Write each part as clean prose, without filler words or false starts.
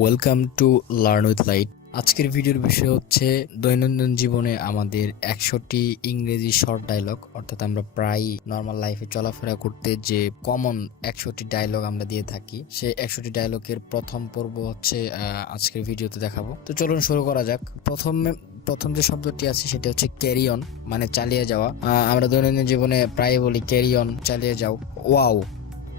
Welcome to learn with light. আজকের ভিডিওর বিষয় হচ্ছে দৈনন্দিন জীবনে আমাদের 100টি ইংরেজি শর্ট ডায়লগ, অর্থাৎ আমরা প্রায় নর্মাল লাইফে চলাফেরা করতে যে কমন 100টি ডায়লগ আমরা দিয়ে থাকি, সেই 100টি ডায়লগের প্রথম পর্ব হচ্ছে আজকের ভিডিওতে দেখাবো। তো চলুন শুরু করা যাক। প্রথম যে শব্দটি আছে সেটা হচ্ছে ক্যারি অন, মানে চালিয়ে যাওয়া। আমরা দৈনন্দিন জীবনে প্রায় বলি ক্যারি অন, চালিয়ে যাও। ওয়াও,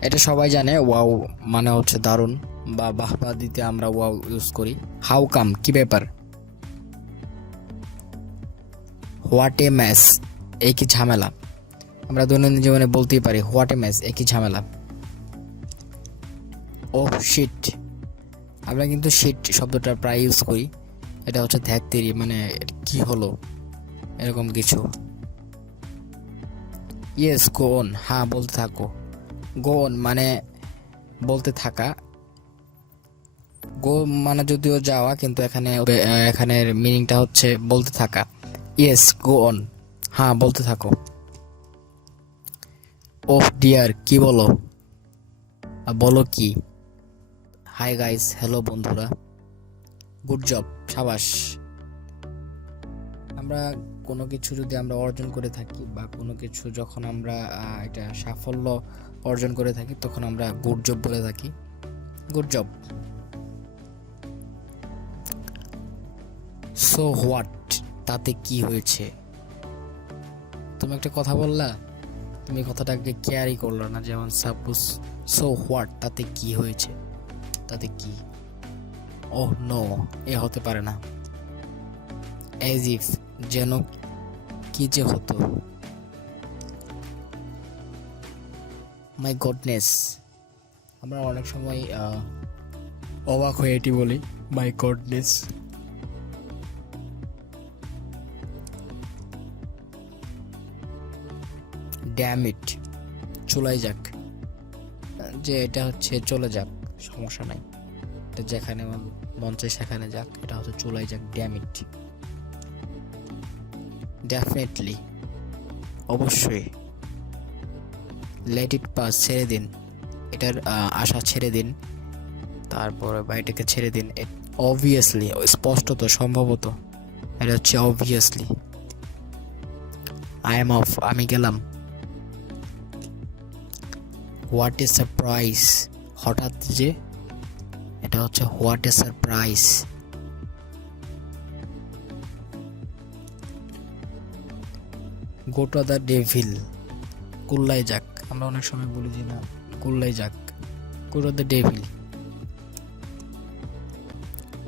এটা সবাই জানে। ওয়াও মানে হচ্ছে দারুণ বা বাহবা দিতে আমরা ওয়াও ইউজ করি। হাউ কাম, কি ব্যাপার। হোয়াট এ ম্যাস, এই কি ঝামেলা। আমরা দৈনন্দিন জীবনে বলতেই পারি হোয়াট এ ম্যাস, এই কি ঝামেলা। ও শিট, আমরা কিন্তু শিট শব্দটা প্রায় ইউজ করি। এটা হচ্ছে ধ্যাত্তেরি, মানে কি হলো এরকম কিছু। ইয়েস গো অন, হ্যাঁ বলতে থাকো। গো অন মানে বলতে থাকা। গো মানে যদিও যাওয়া, কিন্তু এখানের মিনিংটা হচ্ছে বলতে থাকা। ইয়েস গো অন, হ্যাঁ বলতে থাকো। ওহ ডিয়ার, কি বলো, বলো কি। হাই গাইস, হ্যালো বন্ধুরা। গুড জব, সাবাস। আমরা কোনো কিছু যদি আমরা অর্জন করে থাকি বা কোনো কিছু যখন আমরা এটা সাফল্য অর্জন করে থাকি, তখন আমরা গুড জব বলে থাকি। Good job. সো হোয়াট, তাতে কি হয়েছে। তুমি একটা কথা বললা, তুমি কথাটাকে কেয়ারই করলো না। যেমন সাপোজ সো হোয়াট, তাতে কি হয়েছে, তাতে কি। ওহ নো, এ হতে পারে না। অ্যাজ ইফ, যেন কি যে হতো। মাই গডনেস, আমরা অনেক সময় অবাক হয়ে এটি বলি, মাই গডনেস। ড্যাম ইট, চলাই যাক, যে এটা হচ্ছে চলে যাক, সমস্যা নাই, এটা যেখানে মন চায় সেখানে যাক, এটা হচ্ছে চলাই যাক, ড্যাম ইট। ডেফিনেটলি, অবশ্যই। লেট ইট পাস, ছেড়ে দিন, এটার আশা ছেড়ে দিন, তারপরে বা এটাকে ছেড়ে দিন। অবভিয়াসলি, স্পষ্টত, সম্ভবত, এটা হচ্ছে অবভিয়াসলি। আই এম অফ, আমি গেলাম। হোয়াট এ সারপ্রাইজ, হঠাৎ যে, এটা হচ্ছে what a surprise. Go to the devil, কুল্লাই যাক। আমরা অনেক সময় বলি যে না, কুল্লাই যাক, go to the devil.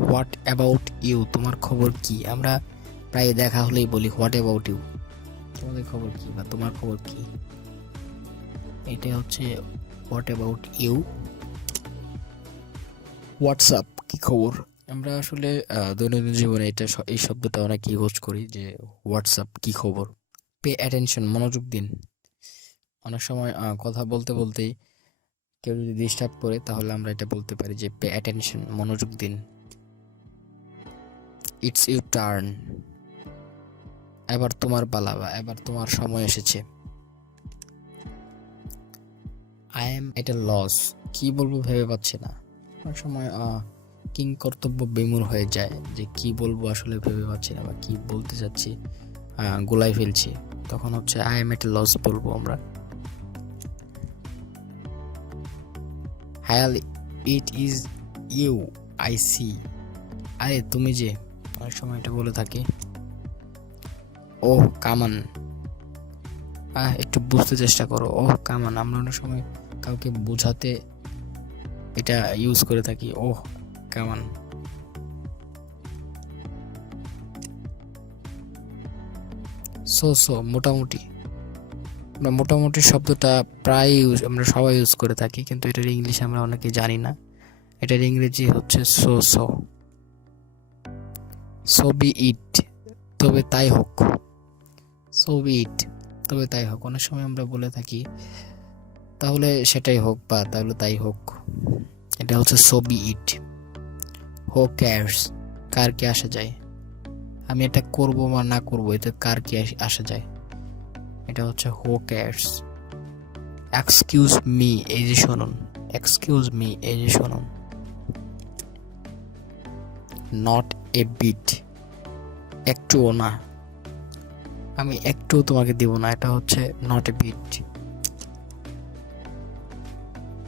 What about you, তোমার খবর কি। আমরা প্রায় দেখা হলেই বলি হোয়াট অ্যাবাউট ইউ, তোমাদের খবর কি বা তোমার খবর কি। এটা হচ্ছে হোয়াট অ্যাবাউট ইউ। হোয়াটসঅ্যাপ, কি খবর। আমরা আসলে দৈনন্দিন জীবনে এই শব্দটা অনেক ইউজ করি, যে হোয়াটসঅ্যাপ, কি খবর। পে অ্যাটেনশন, মনোযোগ দিন। অনেক সময় কথা বলতে বলতেই কেউ যদি ডিস্টার্ব করে, তাহলে আমরা এটা বলতে পারি যে পে অ্যাটেনশন, মনোযোগ দিন। ইটস ইউর টার্ন, এবার তোমার পালা বা এবার তোমার সময় এসেছে। I am at a loss, কি বলবো ভেবে পাচ্ছি না। অনেক সময় কিং কর্তব্য বিমূঢ় হয়ে যায়, যে কি বলবো আসলে ভেবে পাচ্ছি না, বা কি বলতে চাচ্ছি গোলাই ফেলছি, তখন হচ্ছে I am at a loss বলবো আমরা। হায়াল, it is you, I see, আরে তুমি যে, অনেক সময় এটা বলে থাকি। ওহ কামান, একটু বুঝতে চেষ্টা করো। ওহ কামান, আমরা অনেক সময় কাউকে বোঝাতে এটা ইউজ করে থাকি, ওহ কামান। সো মোটামুটি, আমরা মোটামুটি শব্দটা প্রায় আমরা সবাই ইউজ করে থাকি, কিন্তু এটার ইংলিশ আমরা অনেকে জানি না। এটার ইংরেজি হচ্ছে সো বি ইট, তবে তাই হোক। সো বি ইট, তবে তাই হোক। অনেক সময় আমরা বলে থাকি তাহলে সেটাই হোক, বা তাহলে তাই হোক। এটা হচ্ছে সো বি ইট। হো কেয়ারস, কার কি আসা যায়। আমি এটা করবো বা না করবো, এতে কার কি আসা যায়। এটা হচ্ছে হো কেয়ারস। এক্সকিউজ মি, এই যে শুনুন। এক্সকিউজ মি, এই যে শুনুন। নট এ বিট, একটুও না, আমি একটুও তোমাকে দিব না, এটা হচ্ছে not a bit.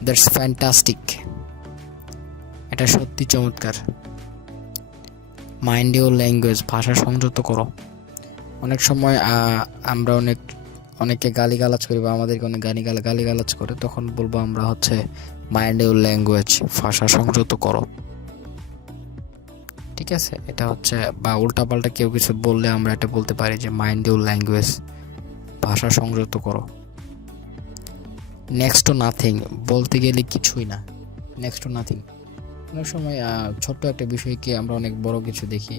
That's fantastic, এটা সত্যি চমৎকার। মাইন্ড ইউর ল্যাঙ্গুয়েজ, ভাষা সংযত করো। অনেক সময় আমরা অনেকে গালিগালাজ করি বা আমাদেরকে অনেক গালিগালাজ করে, তখন বলবো আমরা হচ্ছে মাইন্ড ইউর ল্যাঙ্গুয়েজ, ভাষা সংযত করো। ঠিক আছে, এটা হচ্ছে, বা উল্টাপাল্টা কেউ কিছু বললে আমরা এটা বলতে পারি যে মাইন্ড ইউর ল্যাঙ্গুয়েজ, ভাষা সংযত করো। নেক্সট টু নাথিং, বলতে গেলে কিছুই না, নেক্সট টু নাথিং। অনেক সময় ছোট্ট একটা বিষয়কে আমরা অনেক বড় কিছু দেখি,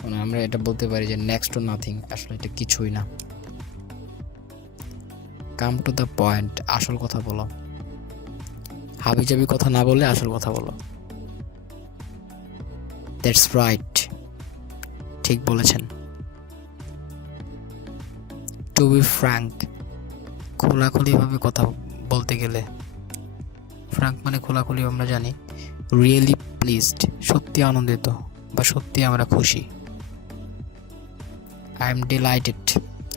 মানে আমরা এটা বলতে পারি যে নেক্সট টু নাথিং, আসলে এটা কিছুই না। কাম টু দ্য পয়েন্ট, আসল কথা বলো, হাবিজাবি কথা না বলে আসল কথা বলো। দ্যাটস রাইট, ঠিক বলেছেন। টু বি ফ্র্যাঙ্ক, খোলাখুলিভাবে কথা বলতে গেলে, ফ্র্যাঙ্ক মানে খোলাখুলি, আমরা জানি। রিয়েলি প্লিজড, সত্যি আনন্দিত বা সত্যি আমরা খুশি। আই এম ডিলাইটেড,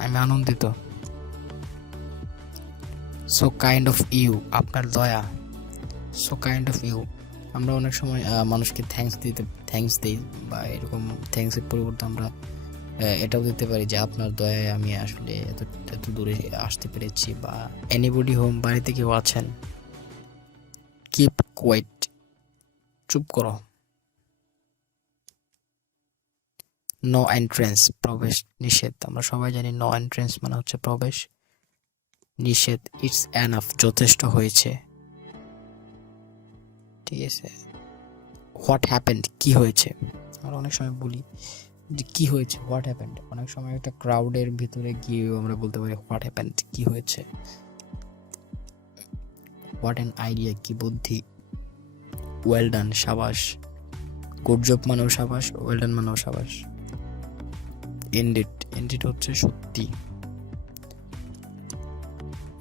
আমি আনন্দিত। সো কাইন্ড অফ ইউ, আপনার দয়া। সো কাইন্ড অফ ইউ, আমরা অনেক সময় মানুষকে থ্যাঙ্কস দিই, বা এরকম থ্যাঙ্কসের পরিবর্তে আমরা এটাও দিতে পারি যে আপনার দয়ায় আমি আসলে এত দূরে আসতে পেরেছি, বা এনিবডি হোম, বাড়িতে কেউ আছেন। কিপ কোয়েট, চুপ করো। নো এন্ট্রেন্স, প্রবেশ নিষেধ, আমরা সবাই জানি নো এন্ট্রেন্স মানে হচ্ছে প্রবেশ নিষেধ। ইটস এনাফ, যথেষ্ট হয়েছে। ঠিক আছে। হোয়াট হ্যাপেন্ড, কি হয়েছে, আমরা অনেক সময় বলি যে কি হয়েছে, হোয়াট হ্যাপেন্ড। অনেক সময় একটা ক্রাউডের ভিতরে গিয়েও আমরা বলতে পারি হোয়াট হ্যাপেন্ড, কি হয়েছে। হোয়াট অ্যান আইডিয়া, কি বুদ্ধি। ওয়েল ডান, সাবাস। গুড জব মানেও সাবাস, ওয়েল ডান মানেও সাবাস। ইনডিড হচ্ছে সত্যি।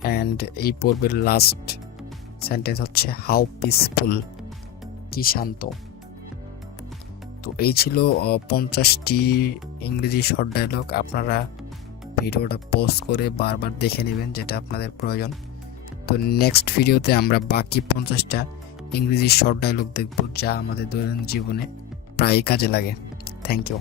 অ্যান্ড এই পর্বের লাস্ট সেন্টেন্স হচ্ছে হাউ পিসফুল, কি শান্ত। তো এই ছিল 50টি ইংরেজি শর্ট ডায়লগ। আপনারা ভিডিওটা পজ করে বারবার দেখে নেবেন যেটা আপনাদের প্রয়োজন। তো নেক্সট ভিডিওতে আমরা বাকি 50টা ইংরেজি শর্ট ডায়লগ দেখব, যা আমাদের দৈনন্দিন জীবনে প্রায়ই কাজে লাগে। Thank you.